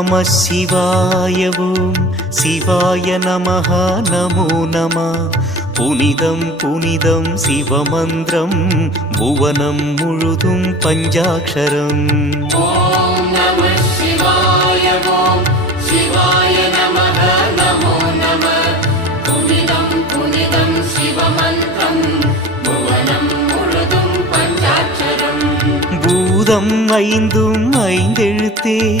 நம சிவாயவும். சிவாய நமக நமோ நம. புனிதம் புனிதம் சிவமந்திரம். புவனம் முழுதும் பஞ்சாட்சரம். பூதம் ஐந்தும் ஐந்தெழுத்தே.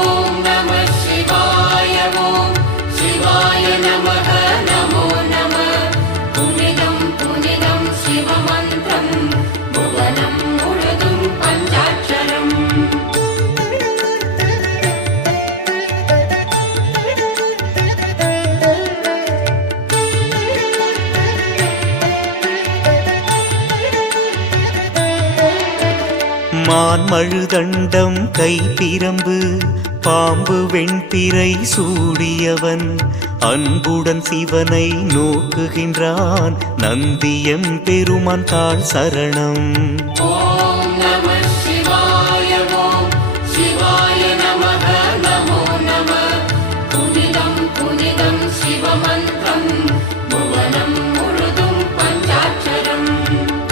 மழுதண்டம் கை பிரம்பு பாம்பு வெண்பிறை சூடியவன். அன்புடன் சிவனை நோக்குகின்றான் நந்தியம் பெருமான் தாழ் சரணம்.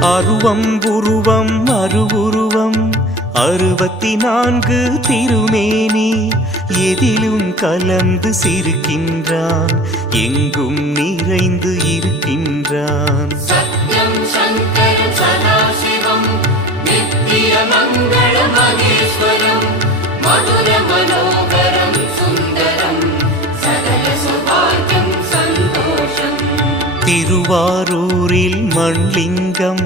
அருவம் உருவம் அருவுருவம் அறுபத்தி நான்கு திருமேனி எதிலும் கலந்து சிரிக்கின்றான் எங்கும் நிறைந்து இருக்கின்றான். மதுர மனோகரம் சுந்தரம் சகல சுபாகியம் சந்தோஷம். திருவாரூரில் மண்லிங்கம்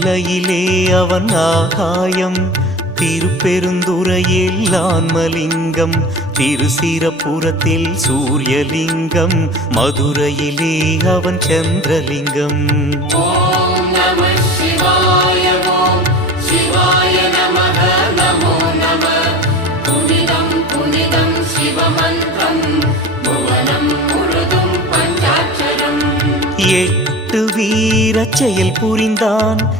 நிலையிலே அவன் ஆகாயம். திருப்பெருந்துறையில் ஆன்மலிங்கம். திருசிரபுரத்தில் சூரியலிங்கம். மதுரையிலே அவன் சந்திரலிங்கம். எட்டு வீர செயல் புரிந்தான்.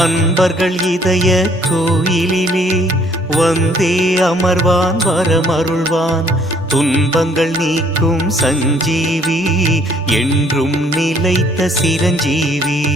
அன்பர்கள் இதய கோயிலிலே வந்தே அமர்வான் வரமருள்வான். துன்பங்கள் நீக்கும் சஞ்சீவி என்றும் நிலைத்த சிரஞ்சீவி.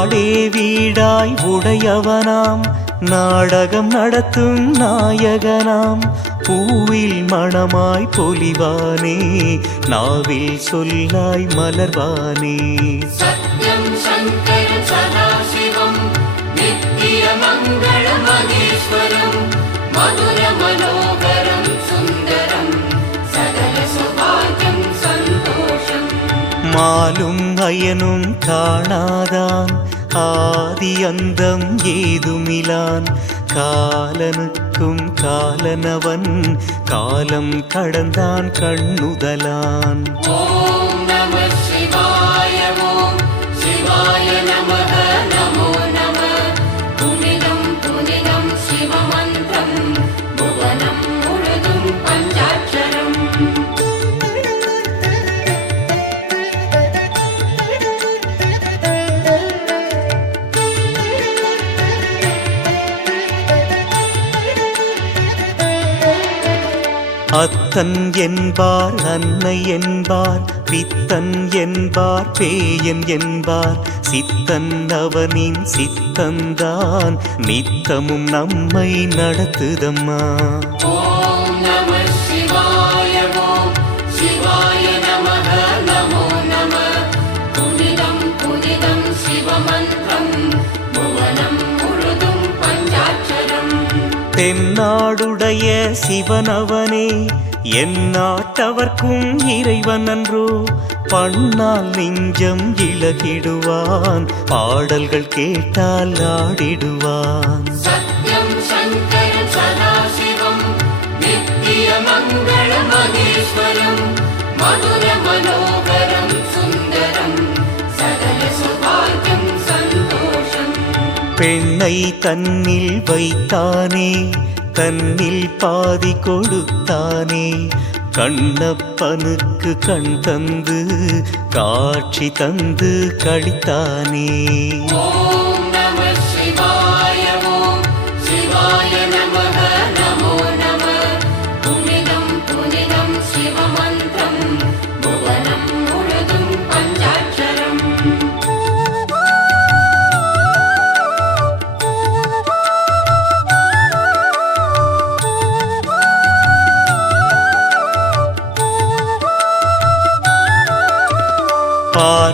நாடே வீடாய் உடையவனாம். நாடகம் நடத்தும் நாயகனாம். பூவில் மணமாய் பொலிவானே நாவில் சொல்லாய் மலர்வானே. சத்யம் சங்கர சதாசிவம் நித்திய மங்கள மகேஸ்வரம் மதுர மனோகரம் சுந்தரம் சகல சுபாகியம் சந்தோஷம். மாலும் அயனும் காணாதான். ஆதி அந்தம் ஏதுமிலான். காலனுக்கும் காலனவன். காலம் கடந்தான் கண்ணுதலான். வித்தன் என்பார் அன்னை என்பார் வித்தன் என்பார் பேயன் என்பார். சித்தன் அவனின் சித்தந்தான் நித்தமும் நம்மை நடத்துதம்மா. தென்னாடுடைய சிவனவனே என்னாட்டவர்க்கும் இறைவன் அன்றோ பண்ணால் நெஞ்சம் இழகிடுவான் பாடல்கள் கேட்டால் ஆடிடுவான். மதுர மனோகரம் பெண்ணை தன்னில் வைத்தானே தன்னில் பாதி கொடுத்தானே. கண்ணப்பனுக்கு கண் தந்து காட்சி தந்து கழித்தானே.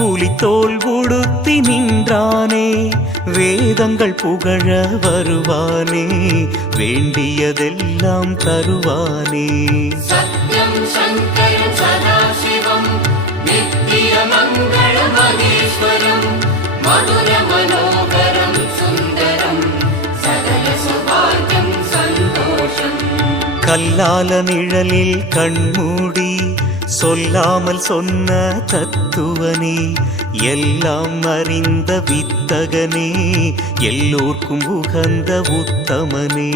புலித்தோல் உடுத்தி நின்றானே வேதங்கள் புகழ வருவானே வேண்டியதெல்லாம் தருவானே. சத்யம் சங்கரம் சதாசிவம் நித்திய மங்கள மகேஸ்வரம் மதுர மனோகரம் சுந்தரம் சகல சுபாகியம் சந்தோஷம். கல்லால நிழலில் கண்மூடி சொல்லாமல் சொன்ன தத்துவனே எல்லாம் அறிந்த வித்தகனே எல்லோர்க்கும் உகந்த உத்தமனே.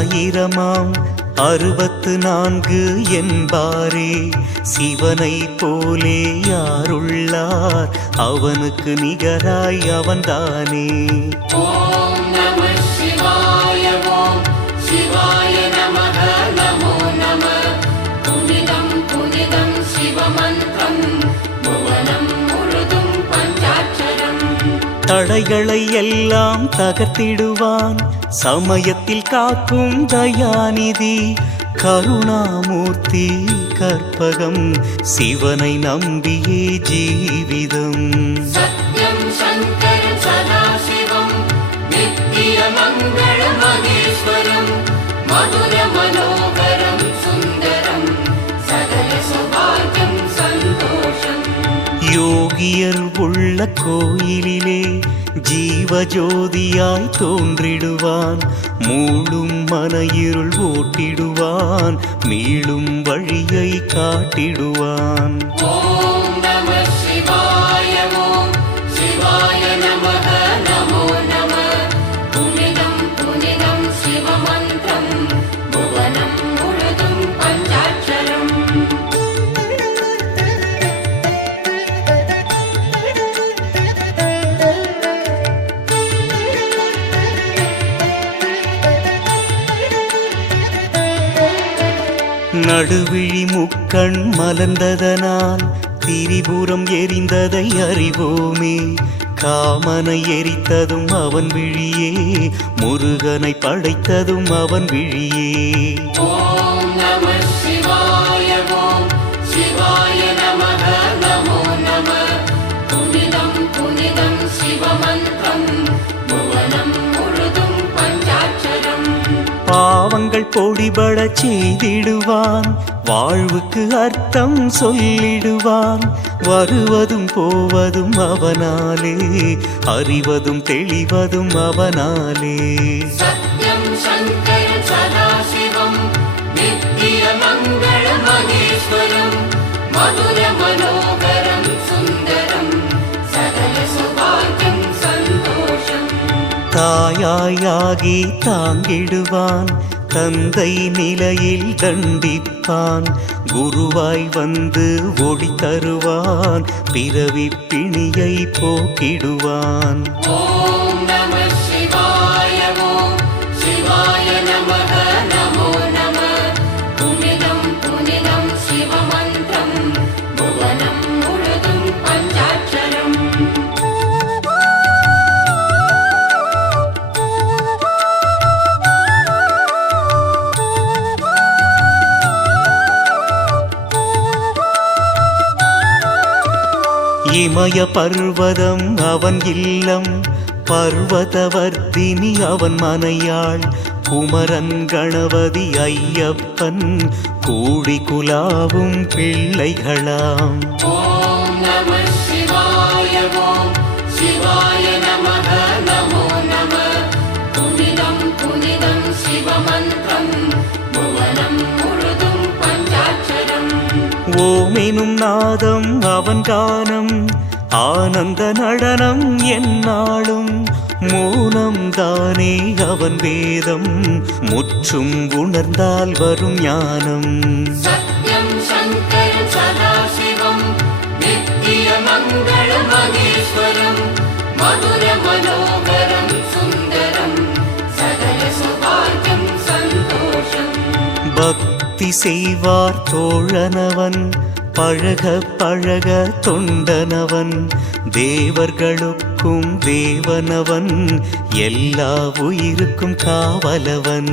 ஆயிரமாம். அறுபத்து நான்கு என்பாரே சிவனை போலே யாருள்ளார்? அவனுக்கு நிகராய் அவன்தானே. தடைகளை எல்லாம் தகர்த்திடுவான். சமயத்தில் காக்கும் தயாநிதி கருணாமூர்த்தி கற்பகம் சிவனை நம்பியே ஜீவிதம். மதுர மனோ யோகியர் உள்ள கோயிலிலே ஜீவஜோதியாய் தோன்றிடுவான். மூளும் மன இருள் ஓட்டிடுவான். மீளும் வழியை காட்டிடுவான். நடுவிழி முக்கண் மலர்ந்ததனால் திரிபுரம் எரிந்ததை அறிவோமே. காமனை எரித்ததும் அவன் விழியே. முருகனை படைத்ததும் அவன் விழியே. ஓம் நம சிவாய நமோ நம. புனிதம் புனிதம் சிவமன் பாவங்கள் பொடிபடச் செய்திடுவான். வாழ்வுக்கு அர்த்தம் சொல்லிடுவான். வருவதும் போவதும் அவனாலே அறிவதும் தெளிவதும் அவனாலே. மதுர மனோகரம் சுந்தரம் சகல சௌபாகியம் சந்தோஷம். தாயாயாகி தாங்கிடுவான். தந்தை நிலையில் தண்டிப்பான். குருவாய் வந்து ஒளி தருவான். பிறவி பிணியை போக்கிடுவான். இமய பர்வதம் அவன் இல்லம். பர்வதவர்த்தினி அவன் மனையாள். குமரன் கணபதி ஐயப்பன். கூடி குலாவும் பிள்ளைகளாம். ஓமெனும் நாதம் அவன் கானம். ஆனந்த நடனம் என்னாலும் மௌனம் தானே அவன் வேதம். முற்றும் உணர்ந்தால் வரும் ஞானம். மதுர மனோகரம் சுந்தரம் சகல சௌபாகியம் சந்தோஷம். பக்தி செய்வார் தோழனவன். பழக பழக தொண்டனவன் தேவர்களுக்கும் தேவனவன் எல்லா உயிருக்கும் காவலவன்.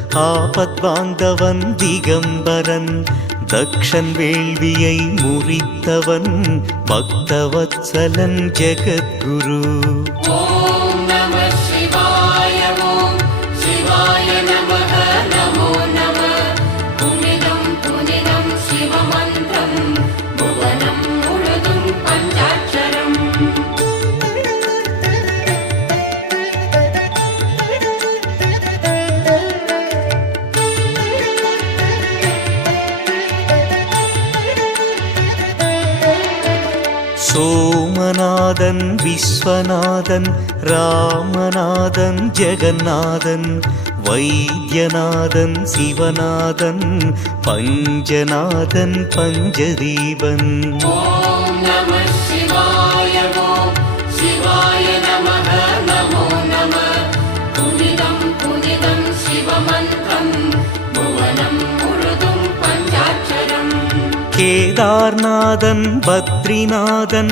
ஆபத்வாந்தவன் திகம்பரன் தக்ஷன் வேள்வியை முறித்தவன் பக்தவத்சலன் ஜெகத்குரு. விஸ்வநாதன் ராமநாதன் ஜெகநாதன் வைத்தியநாதன் சிவநாதன் பஞ்சநாதன் பஞ்சதீபன் கேதார்நாதன் பத்ரிநாதன்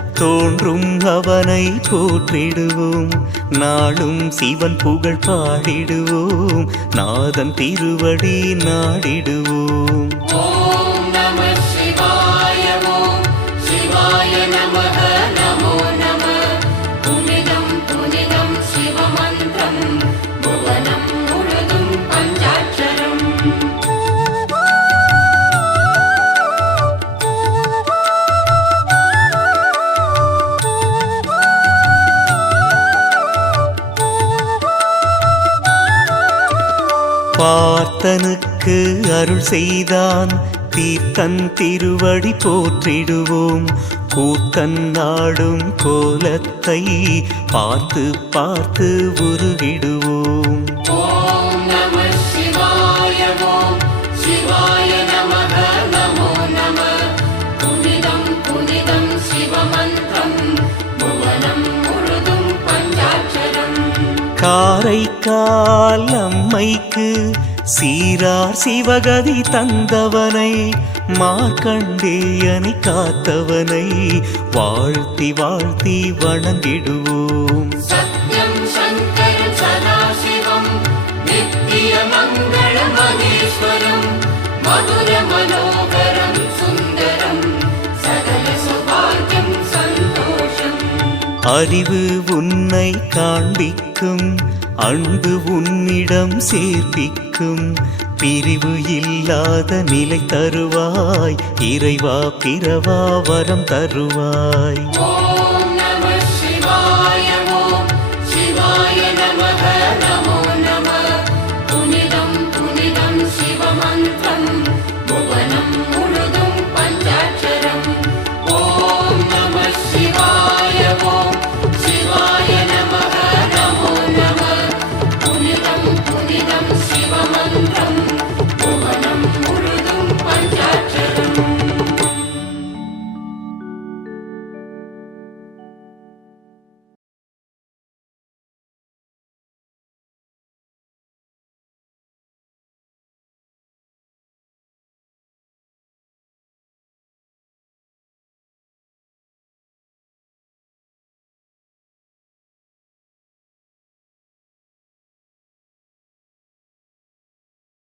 தோன்றும் அவனை போற்றிடுவோம். நாளும் சிவன் புகழ் பாடிடுவோம். நாதன் திருவடி நாடிடுவோம். பார்த்தனுக்கு அருள் செய்தான். தீர்த்தன் திருவடி போற்றிடுவோம். கூத்தன் நாடும் கோலத்தை பார்த்து பார்த்து உருகிடுவோம். காரைக்கால் அம்மைக்கு சீரார் சிவகதி தந்தவனை மார்க்கண்டேயனை காத்தவனை வாழ்த்தி வாழ்த்தி வணங்கிடுவோம். மதுர மனோகரம் சுந்த அறிவு உன்னை காண்பிக்கும் அன்பு உன்னிடம் சேர்ப்பிக்கும். பிரிவு இல்லாத நிலை தருவாய் இறைவா பிறவா வரம் தருவாய். ॐ